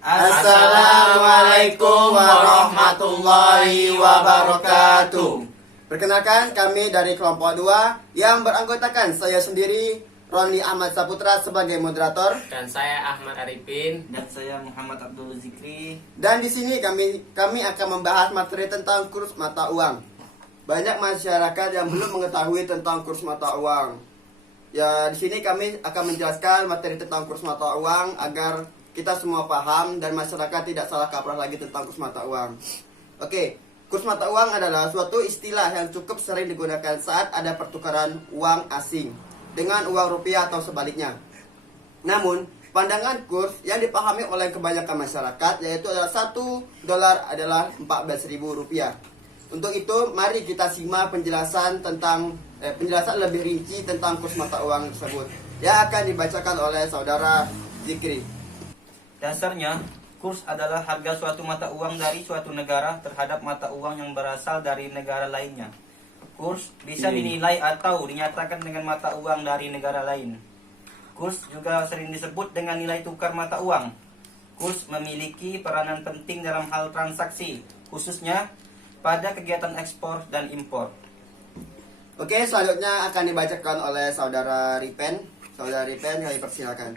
Assalamualaikum warahmatullahi wabarakatuh. Perkenalkan, kami dari kelompok 2 yang beranggotakan saya sendiri, Roni Ahmad Saputra sebagai moderator, Dan saya Ahmad Arifin. Dan saya Muhammad Abdul Zikri. dan di sini kami akan membahas materi tentang kurs mata uang. Banyak masyarakat yang belum mengetahui tentang kurs mata uang. Ya, di sini kami akan menjelaskan materi tentang kurs mata uang agar kita semua paham dan masyarakat tidak salah kaprah lagi tentang kurs mata uang. Oke, kurs mata uang adalah suatu istilah yang cukup sering digunakan saat ada pertukaran uang asing dengan uang rupiah atau sebaliknya. Namun, pandangan kurs yang dipahami oleh kebanyakan masyarakat yaitu adalah $1 adalah Rp14.000. Untuk itu, mari kita simak penjelasan lebih rinci tentang kurs mata uang tersebut yang akan dibacakan oleh saudara Zikri. Dasarnya, kurs adalah harga suatu mata uang dari suatu negara terhadap mata uang yang berasal dari negara lainnya. Kurs bisa dinilai atau dinyatakan dengan mata uang dari negara lain. Kurs juga sering disebut dengan nilai tukar mata uang. Kurs memiliki peranan penting dalam hal transaksi, khususnya pada kegiatan ekspor dan impor. Oke, selanjutnya akan dibacakan oleh saudara Ripen. Saudara Ripen, kami persilakan.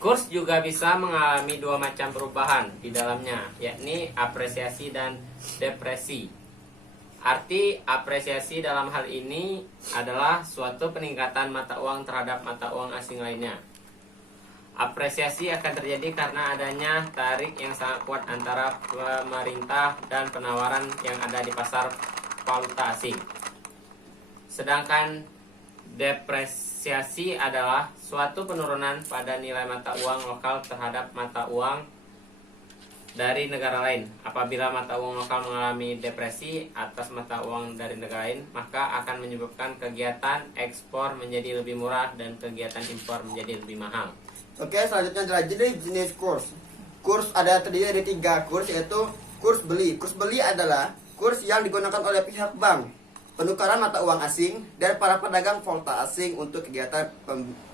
Kurs juga bisa mengalami dua macam perubahan di dalamnya, yakni apresiasi dan depresi. Arti apresiasi dalam hal ini adalah suatu peningkatan mata uang terhadap mata uang asing lainnya. Apresiasi akan terjadi karena adanya tarik yang sangat kuat antara pemerintah dan penawaran yang ada di pasar valuta asing. Sedangkan depresiasi adalah suatu penurunan pada nilai mata uang lokal terhadap mata uang dari negara lain. Apabila mata uang lokal mengalami depresi atas mata uang dari negara lain, maka akan menyebabkan kegiatan ekspor menjadi lebih murah dan kegiatan impor menjadi lebih mahal. Oke, selanjutnya adalah jenis kurs. Kurs ada terdiri dari 3 kurs, yaitu kurs beli. Kurs beli adalah kurs yang digunakan oleh pihak bank, penukaran mata uang asing, dan para pedagang valuta asing untuk kegiatan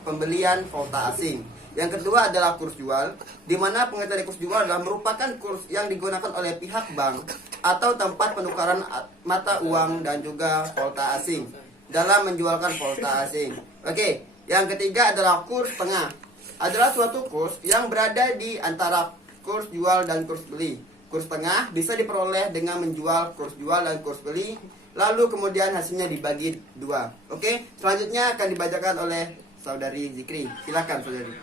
pembelian valuta asing. Yang kedua adalah kurs jual, di mana pengertian kurs jual adalah merupakan kurs yang digunakan oleh pihak bank atau tempat penukaran mata uang dan juga valuta asing dalam menjualkan valuta asing. Oke, yang ketiga adalah kurs tengah. Adalah suatu kurs yang berada di antara kurs jual dan kurs beli. Kurs tengah bisa diperoleh dengan menjual kurs jual dan kurs beli, lalu kemudian hasilnya dibagi 2. Oke, selanjutnya akan dibacakan oleh saudari Zikri. Silakan saudari.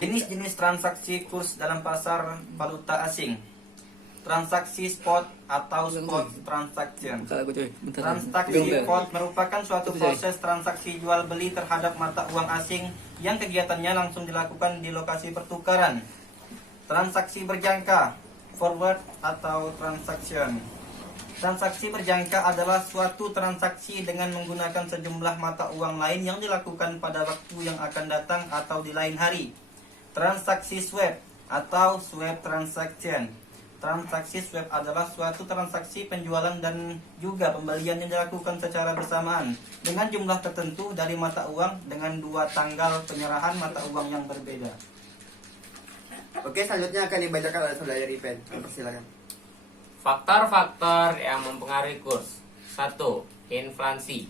Jenis-jenis transaksi kurs dalam pasar valuta asing. Transaksi spot atau spot transaction. Transaksi spot merupakan suatu proses transaksi jual beli terhadap mata uang asing yang kegiatannya langsung dilakukan di lokasi pertukaran. Transaksi berjangka, forward atau transaction. Transaksi berjangka adalah suatu transaksi dengan menggunakan sejumlah mata uang lain yang dilakukan pada waktu yang akan datang atau di lain hari. Transaksi swap atau swap transaction. Transaksi swap adalah suatu transaksi penjualan dan juga pembelian yang dilakukan secara bersamaan dengan jumlah tertentu dari mata uang dengan 2 tanggal penyerahan mata uang yang berbeda. Oke, selanjutnya akan dibacakan oleh saudari Ripen. Silakan. Faktor-faktor yang mempengaruhi kurs. 1. Inflasi.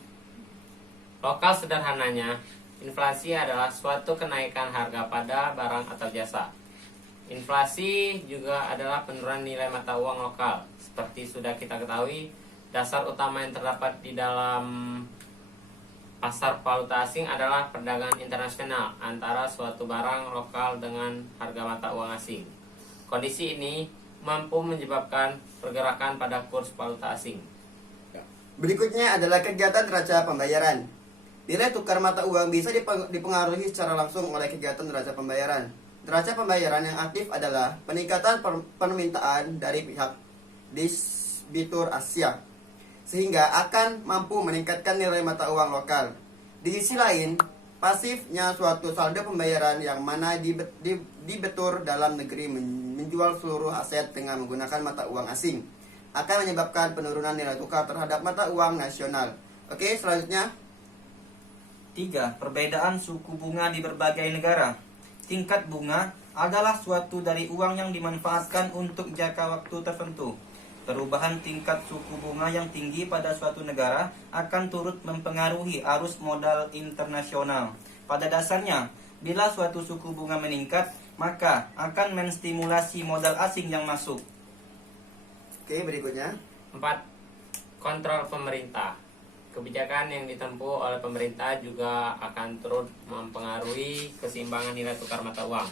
Lokal sederhananya, inflasi adalah suatu kenaikan harga pada barang atau jasa. Inflasi juga adalah penurunan nilai mata uang lokal. Seperti sudah kita ketahui, dasar utama yang terdapat di dalam pasar valuta asing adalah perdagangan internasional antara suatu barang lokal dengan harga mata uang asing. Kondisi ini mampu menyebabkan pergerakan pada kurs valuta asing. Berikutnya adalah kegiatan neraca pembayaran. Nilai tukar mata uang bisa dipengaruhi secara langsung oleh kegiatan neraca pembayaran. Neraca pembayaran yang aktif adalah peningkatan permintaan dari pihak distributor Asia, sehingga akan mampu meningkatkan nilai mata uang lokal. Di sisi lain, pasifnya suatu saldo pembayaran yang mana dibetur dalam negeri menjual seluruh aset dengan menggunakan mata uang asing akan menyebabkan penurunan nilai tukar terhadap mata uang nasional. Oke, selanjutnya. 3. Perbedaan suku bunga di berbagai negara. Tingkat bunga adalah suatu dari uang yang dimanfaatkan untuk jangka waktu tertentu. Perubahan tingkat suku bunga yang tinggi pada suatu negara akan turut mempengaruhi arus modal internasional. Pada dasarnya, bila suatu suku bunga meningkat, maka akan menstimulasi modal asing yang masuk. Oke, berikutnya. 4. Kontrol pemerintah. Kebijakan yang ditempuh oleh pemerintah juga akan turut mempengaruhi keseimbangan nilai tukar mata uang.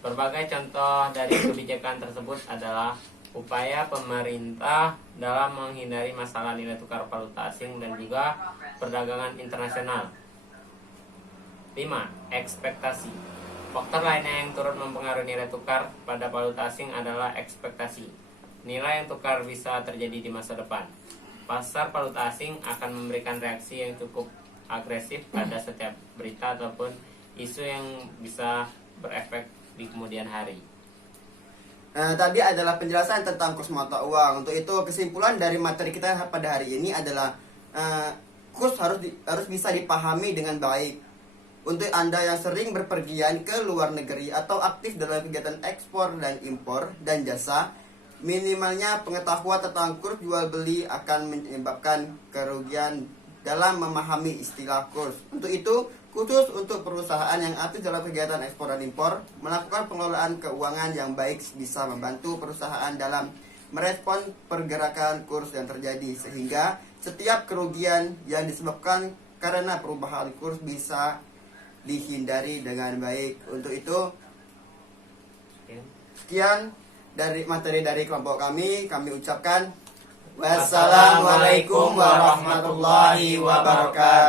Berbagai contoh dari kebijakan tersebut adalah upaya pemerintah dalam menghindari masalah nilai tukar valuta asing dan juga perdagangan internasional. 5. Ekspektasi. Faktor lainnya yang turut mempengaruhi nilai tukar pada valuta asing adalah ekspektasi. Nilai yang tukar bisa terjadi di masa depan. Pasar valuta asing akan memberikan reaksi yang cukup agresif pada setiap berita ataupun isu yang bisa berefek di kemudian hari. Tadi adalah penjelasan tentang kurs mata uang. Untuk itu kesimpulan dari materi kita pada hari ini adalah kurs harus bisa dipahami dengan baik. Untuk Anda yang sering berpergian ke luar negeri atau aktif dalam kegiatan ekspor dan impor dan jasa, minimalnya pengetahuan tentang kurs jual beli akan menyebabkan kerugian dalam memahami istilah kurs. Untuk itu, khusus untuk perusahaan yang aktif dalam kegiatan ekspor dan impor, melakukan pengelolaan keuangan yang baik bisa membantu perusahaan dalam merespon pergerakan kurs yang terjadi, sehingga setiap kerugian yang disebabkan karena perubahan kurs bisa dihindari dengan baik. Untuk itu, sekian dari materi dari kelompok kami ucapkan wassalamualaikum warahmatullahi wabarakatuh.